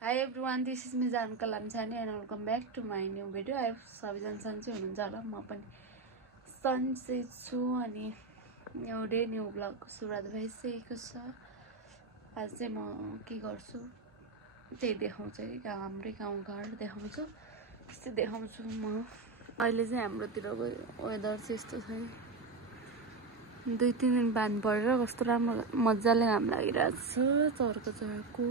Hi everyone, this is Miss Anka Lamchani and welcome back to my new video. I hope सबैजना सन्चै हुनुहुन्छ होला म पनि सन्चै छु अनि एउटै न्यू ब्लगको सुरुवात भइसकेको छ। आज चाहिँ म के गर्छु त्यही देखाउँछु है, हाम्रै गाउँघर देखाउँछु। त्यस्तै देखाउँछु म। अहिले चाहिँ हाम्रोतिरको वेदर चाहिँ यस्तो छ है। 2-3 दिन बान परेर कस्तो राम्रो मज्जाले घाम लागिरहेको छ चर्को चर्को।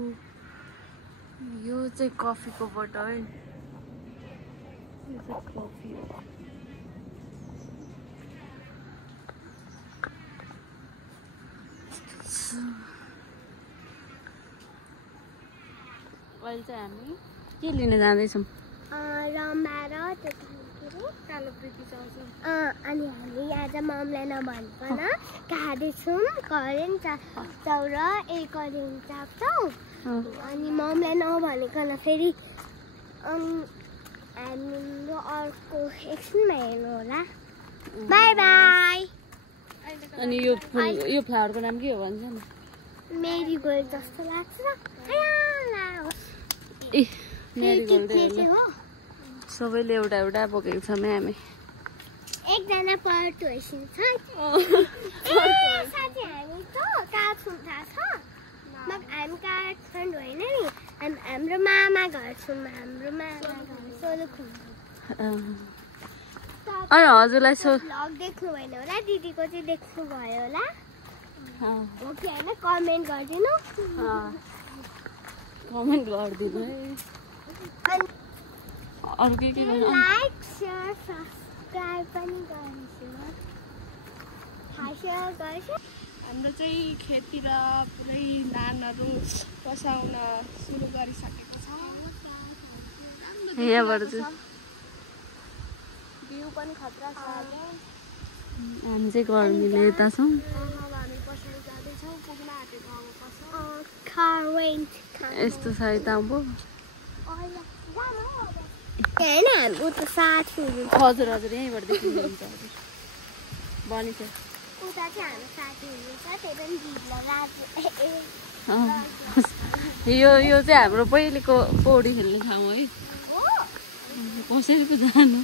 यो चाहिँ कफीको बोट है। यो चाहिँ कफी हो। अहिले चाहिँ हामी के लिन जाँदैछौँ? रम्बा र कालो प्रीति चाउचाउ। अनि हामी आज ममलाई नभनिकन खाँदैछौँ करेन्ट चाउचाउ र करेन्ट चाउचाउ। अनि ममलाई नभनिकन फेरि हाम्रो अर्को एकछिनमा हेर्नु होला। By by. अनि यो फ्लावरको नाम के हो भन्छ नि? मेरीगोल्ड जस्तो लाग्छ। ए मेरीगोल्ड हो। सबैले एउटा एउटा बोकेको छौँ हामी। एकजना पर्टुएसन छ। साथी हामी त काठमाडौँ थाहा छ? हामी काठमाडौँ होइन नि, हाम्रो मामा घर छौँ। हाम्रो मामा घर सोलुखुम्बु। अनि हजुरलाई भ्लग देख्नु भएन होला, दिदीको चाहिँ देख्नु भयो होला। हो कि होइन कमेन्ट गरिदिनु। कमेन्ट गरिदिनु है। अरू के लाइक शेयर सब्सक्राइब पनि गर्नु। हाम्रो चाहिँ खेततिर पुरै धानहरू पसाउन सुरु गरिसकेको छ। यहाँबाट चाहिँ भ्यू पनि खतरा छ। हामी चाहिँ गर्मीले यता छौँ। हामी पसाउन जाँदैछौँ। पुग्न आँटेको अब पसाउ। यस्तो छ यता अब। होइन हाम्रो त साथी हुनुहुन्छ। हजुर हजुर यहीँबाट देखिन्छ हजुर भनिन्छ। उता चाहिँ हाम्रो साथी हुनुहुन्छ, त्यही पनि दिदीलाई यो चाहिँ हाम्रो पहिलेको पौडी खेल्ने ठाउँ है। कसरी पो जानु?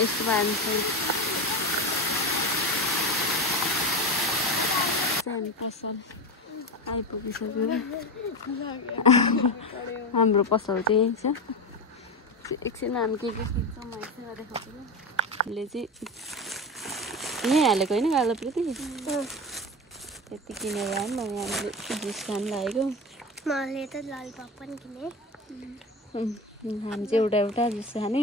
यस्तो मान्छ हामी पसल आइपुगिसक्यो। हाम्रो पसल चाहिँ यहीँ छ। एकछिनमा हामी के खिच्छौँ म एकछिनमा देखाउँछु। यसले चाहिँ यहीँ हालेको होइन कालो प्रीति? त्यति किनेर आयौँ अनि हामीले जुस खान लागेको। मैले त ललिपप पनि किने। हामी चाहिँ एउटा एउटा जुस खाने।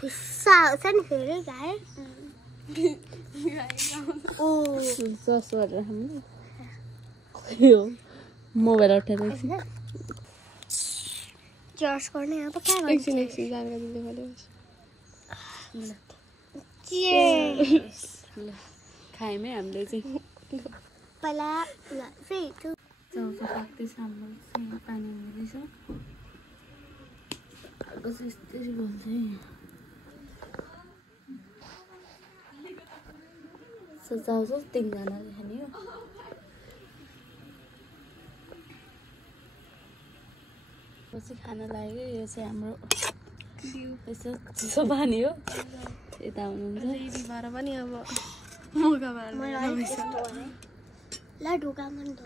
फिस्सा आउँछ नि फेरि गाई। सस गरेर खानु। मोबाइल अठाइरहेको चर्च गर्ने अब क्या गर्नु? एकछिन जानकारी दिँदै खायौँ है हामीले चाहिँ। पहिला फेरि चाउचाउ पाक्दैछ हाम्रो चाहिँ पानी हुँदैछ। अर्को चाहिँ यस्तै भन्छ है। चाउचाउ 3 जनाले खाने हो। पछि खाना लाग्यो। यो चाहिँ हाम्रो यसो चिसो पानी हो। यता हुनुहुन्छ पनि अब मौका भएर ल ढोका मन त